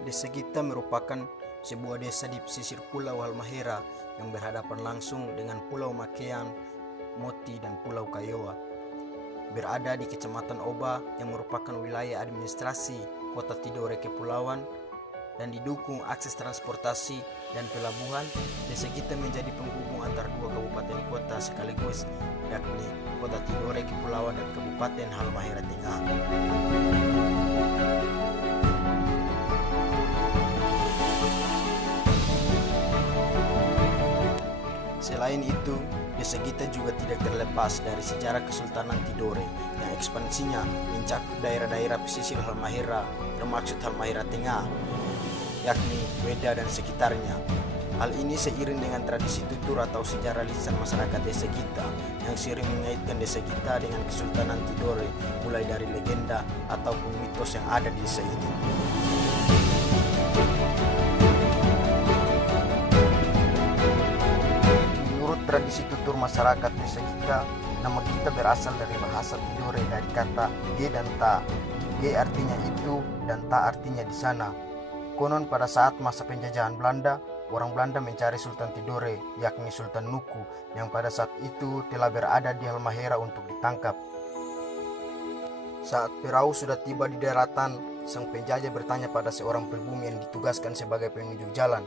Desa Gita merupakan sebuah desa di pesisir Pulau Halmahera yang berhadapan langsung dengan Pulau Makean, Moti, dan Pulau Kayoa. Berada di Kecamatan Oba yang merupakan wilayah administrasi Kota Tidore Kepulauan dan didukung akses transportasi dan pelabuhan, Desa Gita menjadi penghubung antar dua kabupaten kota sekaligus, yakni Kota Tidore Kepulauan dan Kabupaten Halmahera Tengah. Selain itu, Desa Gita juga tidak terlepas dari sejarah Kesultanan Tidore yang ekspansinya mencakup daerah-daerah pesisir Halmahera, termasuk Halmahera Tengah, yakni Weda dan sekitarnya. Hal ini seiring dengan tradisi tutur atau sejarah lisan masyarakat Desa Gita yang sering mengaitkan Desa Gita dengan Kesultanan Tidore, mulai dari legenda ataupun mitos yang ada di desa ini. Tradisi tutur masyarakat Desa Gita, nama Gita berasal dari bahasa Tidore dari kata ge dan ta. Ge artinya itu dan ta artinya di sana. Konon pada saat masa penjajahan Belanda, orang Belanda mencari Sultan Tidore, yakni Sultan Nuku, yang pada saat itu telah berada di Halmahera untuk ditangkap. Saat perahu sudah tiba di daratan, sang penjajah bertanya pada seorang pribumi yang ditugaskan sebagai penunjuk jalan,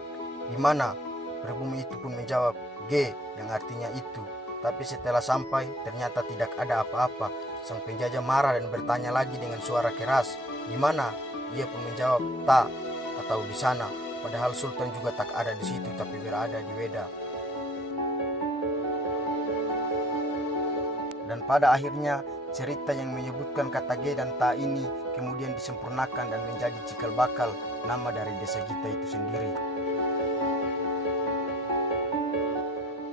"Di mana?" Pribumi itu pun menjawab, "G," yang artinya itu. Tapi setelah sampai, ternyata tidak ada apa-apa. Sang penjajah marah dan bertanya lagi dengan suara keras, "Di mana?" Dia pun menjawab, "Ta," atau di sana. Padahal Sultan juga tak ada di situ, tapi berada di Weda. Dan pada akhirnya, cerita yang menyebutkan kata G dan Ta ini kemudian disempurnakan dan menjadi cikal bakal nama dari Desa Gita itu sendiri.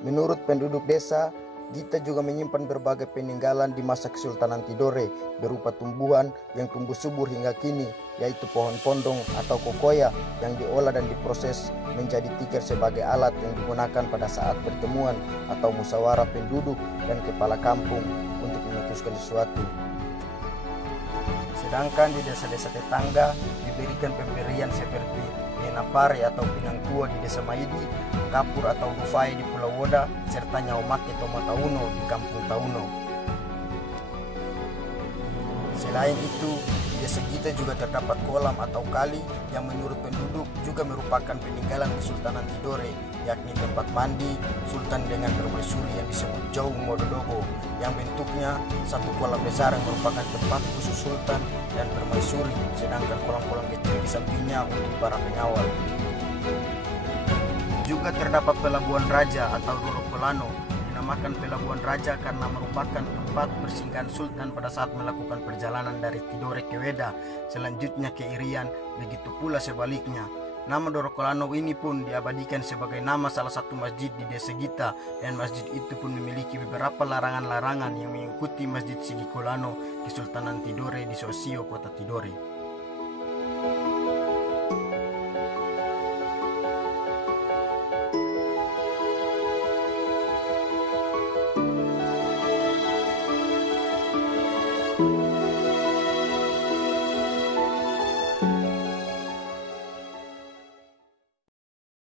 Menurut penduduk desa, Gita juga menyimpan berbagai peninggalan di masa Kesultanan Tidore berupa tumbuhan yang tumbuh subur hingga kini, yaitu pohon pondong atau kokoya yang diolah dan diproses menjadi tikar sebagai alat yang digunakan pada saat pertemuan atau musyawarah penduduk dan kepala kampung untuk memutuskan sesuatu. Sedangkan di desa-desa tetangga diberikan pemberian seperti Menapare atau Pinang Tua di Desa Maidi, Kapur atau Dufai di Pulau Woda, serta Nyaumake atau Matauno di Kampung Tauno. Selain itu, di Desa Gita juga terdapat kolam atau kali yang menurut penduduk juga merupakan peninggalan Kesultanan Tidore, yakni tempat mandi Sultan dengan permaisuri yang disebut Jau Mododogo, yang bentuknya satu kolam besar yang merupakan tempat khusus Sultan dan permaisuri, sedangkan kolam-kolam kecil di sampingnya untuk para pengawal. Juga terdapat Pelabuhan Raja atau Dorokolano, dinamakan Pelabuhan Raja karena merupakan tempat persinggahan Sultan pada saat melakukan perjalanan dari Tidore ke Weda, selanjutnya ke Irian, begitu pula sebaliknya. Nama Dorokolano ini pun diabadikan sebagai nama salah satu masjid di Desa Gita, dan masjid itu pun memiliki beberapa larangan-larangan yang mengikuti Masjid Sigikolano Kesultanan Tidore di Sosio, Kota Tidore.